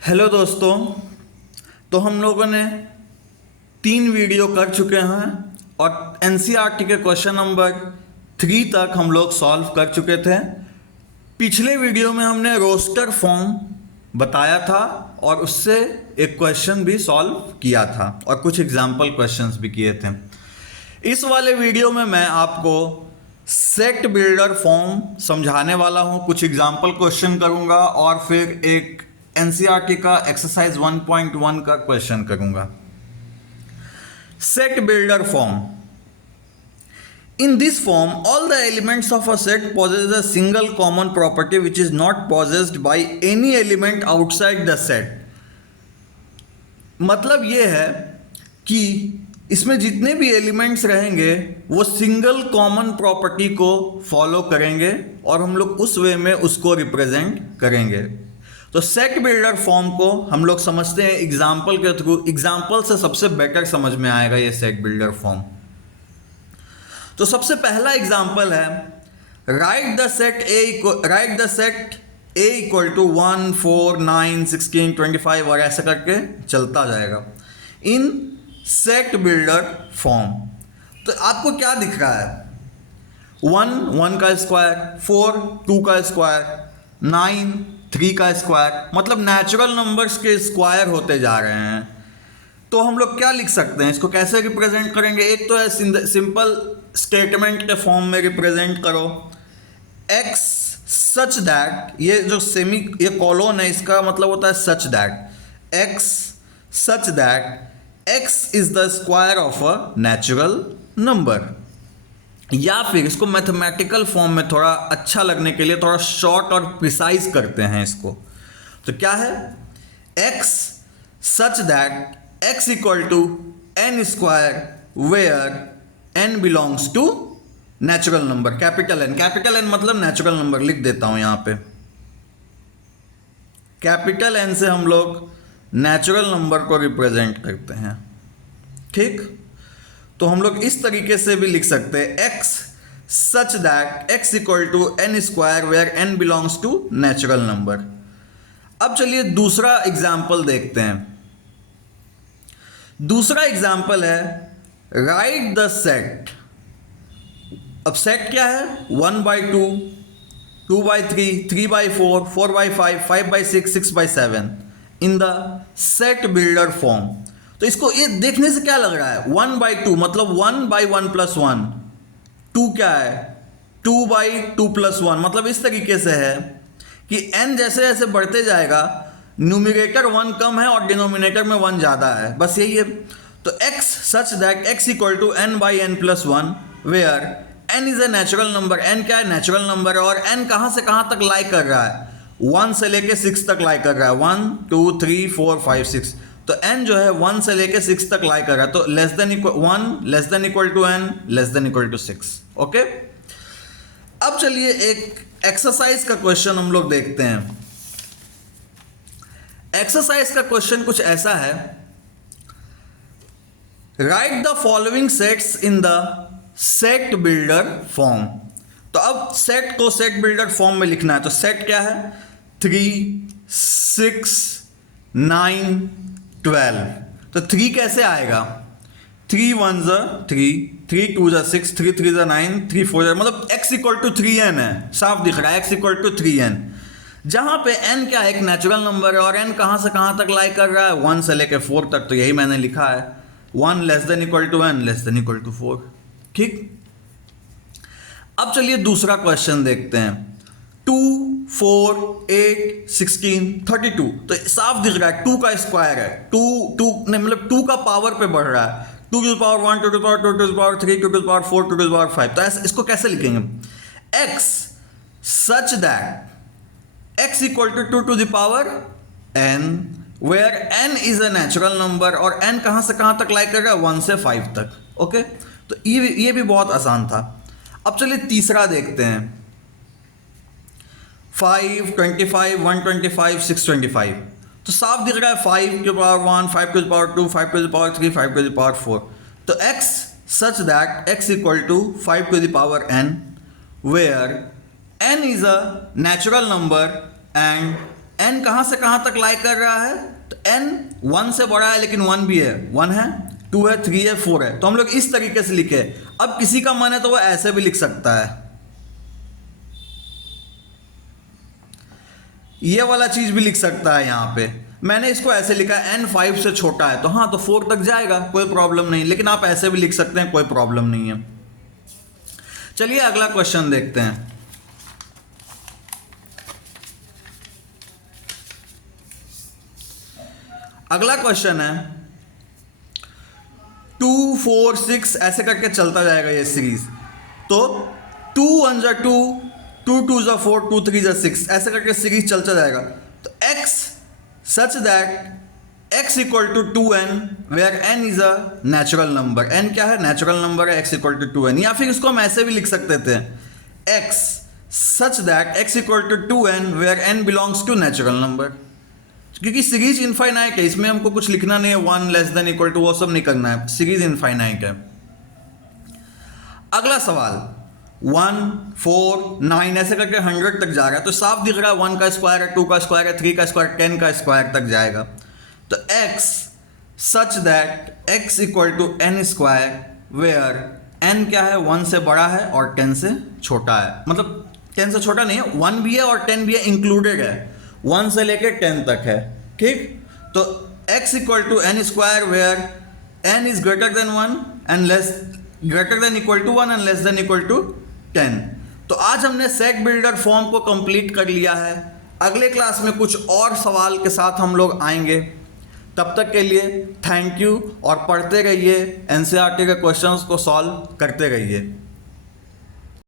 Hello दोस्तों। तो हम लोगों ने 3 वीडियो कर चुके हैं और एनसीईआरटी के क्वेश्चन नंबर 3 तक हम लोग सॉल्व कर चुके थे। पिछले वीडियो में हमने रोस्टर फॉर्म बताया था और उससे एक क्वेश्चन भी सॉल्व किया था और कुछ एग्जाम्पल क्वेश्चंस भी किए थे। इस वाले वीडियो में मैं आपको सेट बिल्डर फॉर्म समझाने वाला हूं, कुछ एग्जाम्पल क्वेश्चन करूंगा और फिर एक एनसीईआरटी का एक्सरसाइज 1.1 का क्वेश्चन करूंगा। Set builder form. In this form, all the elements of a set possess a single common property which is not possessed by any element outside the set. मतलब ये है कि इसमें जितने भी एलिमेंट्स रहेंगे वो सिंगल कॉमन प्रॉपर्टी को फॉलो करेंगे और हम लोग उस वे में उसको रिप्रेजेंट करेंगे। तो सेट बिल्डर फॉर्म को हम लोग समझते हैं एग्जाम्पल के थ्रू। एग्जाम्पल से सबसे बेटर समझ में आएगा ये सेट बिल्डर फॉर्म। तो सबसे पहला एग्जाम्पल है right the set A equal to 1 4 9 16 25 और ऐसा करके चलता जाएगा इन सेट बिल्डर फॉर्म। तो आपको क्या दिख रहा है? 1 का स्क्वायर, 4 2 का स्क्वायर, 9 3 का स्क्वायर, मतलब नेचुरल नंबर्स के स्क्वायर होते जा रहे हैं। तो हम लोग क्या लिख सकते हैं, इसको कैसे रिप्रेजेंट करेंगे? एक तो है सिंपल स्टेटमेंट के फॉर्म में रिप्रेजेंट करो x सच दैट, ये कॉलोन है, इसका मतलब होता है सच that x such that x is the square of a natural number. या फिर इसको मैथमेटिकल फॉर्म में थोड़ा अच्छा लगने के लिए थोड़ा शॉर्ट और प्रिसाइज करते हैं इसको। तो क्या है? x such that x equal to n square where n belongs to natural number, capital N मतलब नेचुरल नंबर। लिख देता हूं यहां पे, कैपिटल N से हम लोग नेचुरल नंबर को रिप्रेजेंट करते हैं। ठीक, तो हम लोग इस तरीके से भी लिख सकते हैं x such that x equal to n square where n belongs to natural number. अब चलिए दूसरा एग्जाम्पल देखते हैं। दूसरा एग्जाम्पल है राइट द सेट। अब सेट क्या है? 1/2, 2/3, 3/4, 4/5, 5/6, 6/7 in the set builder form. तो इसको ये देखने से क्या लग रहा है? 1/2 मतलब 1/1 + 1। 2 क्या है? 2/2 + 1 मतलब इस तरीके से है कि n जैसे जैसे बढ़ते जाएगा न्यूमिरेटर 1 कम है और डिनोमिनेटर में 1 ज़्यादा है, बस यही है। तो x such that x equal to n/n + 1 where n is a natural number. n क्या है? नेचुरल नंबर है। और n कहाँ से कहाँ तक लाई कर रहा है? 1 से लेके 6 तक लाई कर रहा है। 1 2 3 4 5 6। तो n जो है 1 से लेके 6 तक लाई कर रहा है। तो less than 1 less than equal to n less than equal to 6। Okay, अब चलिए एक एक्सरसाइज का क्वेश्चन हम लोग देखते हैं। एक्सरसाइज का क्वेश्चन कुछ ऐसा है, right the following sets in the set builder form. तो अब सेट को सेट बिल्डर फॉर्म में लिखना है। तो सेट क्या है? 3 6 9 12। तो 3 कैसे आएगा? 3 1 3, 3 2 6, 3 3 9, 3 4 मतलब x इक्वल टू 3n है। साफ दिख रहा है x इक्वल टू 3n, जहां पे n क्या है? एक नेचुरल नंबर है। और n कहां से कहां तक लाई कर रहा है? 1 से लेके 4 तक। तो यही मैंने लिखा है, 1 less than equal to n less than equal to 4। ठीक, अब चलिए दूसरा क्वेश्चन देखते हैं। 2 4 8 16 32। तो साफ दिख रहा है 2 का स्क्वायर है। 2 नहीं मतलब 2 का पावर पे बढ़ रहा है। 2 to the power 1, 2 to the power 2, 2 to the power 3, 2 to the power 4, 2 to the power 5। तो ऐसे इसको कैसे लिखेंगे? x such that x equal to 2 to the power n where n is a natural number. और n कहां से कहां तक लाई करेगा? 1 से 5 तक। ओके, तो ये भी बहुत आसान था। अब चलिए तीसरा देखते हैं। 5 25 125 625। तो साफ दिख रहा है 5 to the power 1, 5 to the power 2, 5 to the power 3, 5 to the power 4। तो x such that x equal to 5 to the power n where n is a natural number and n कहाँ से कहाँ तक लाई कर रहा है, तो n 1 से बड़ा है लेकिन 1 भी है, 1 है, 2 है, 3 है, 4 है, तो हम लोग इस तरीके से लिखे। अब किसी का मन है तो वो ऐसे भी लिख सकता है, ये वाला चीज भी लिख सकता है। यहां पे मैंने इसको ऐसे लिखा है n 5 से छोटा है, तो हाँ तो 4 तक जाएगा, कोई प्रॉब्लम नहीं, लेकिन आप ऐसे भी लिख सकते हैं, कोई प्रॉब्लम नहीं है। चलिए अगला क्वेश्चन देखते हैं। अगला क्वेश्चन है 2 4 6 ऐसे करके चलता जाएगा ये सीरीज। तो 2 1 जा 2, 2 2 जा 4, 2 3 जा 6 ऐसे करके सीरीज चलता जाएगा। तो x such that x equal to 2n where n is a natural number. n क्या है, नेचुरल नंबर है, x इक्वल टू 2n। या फिर इसको हम ऐसे भी लिख सकते थे, x such that x equal to 2n where n belongs to natural number. क्योंकि सीरीज इनफाइनाइट है, इसमें हमको कुछ लिखना नहीं है, 1 लेस देन इक्वल टू वो सब नहीं करना है, सीरीज इनफाइनाइट है। अगला सवाल 1 4 9 ऐसे करके 100 तक जा रहा है, तो साफ दिख रहा है 1 का स्क्वायर है, 2 का स्क्वायर है, 3 का स्क्वायर, 10 का स्क्वायर तक जाएगा। तो x such that x equal to n square where n क्या है, 1 से बड़ा है और 10 से छोटा है। मतलब 10 से छोटा नहीं है, 1 भी है और 10 भी है, इंक्लूडेड है, 1 से लेकर 10 तक है, ठीक। तो x equal to n square where n is greater than 1 and less greater than equal to 1 and less than equal to 10। तो आज हमने सेट बिल्डर फॉर्म को कंप्लीट कर लिया है। अगले क्लास में कुछ और सवाल के साथ हम लोग आएंगे। तब तक के लिए थैंक यू, और पढ़ते रहिए, एनसीईआरटी के क्वेश्चंस को सॉल्व करते रहिए।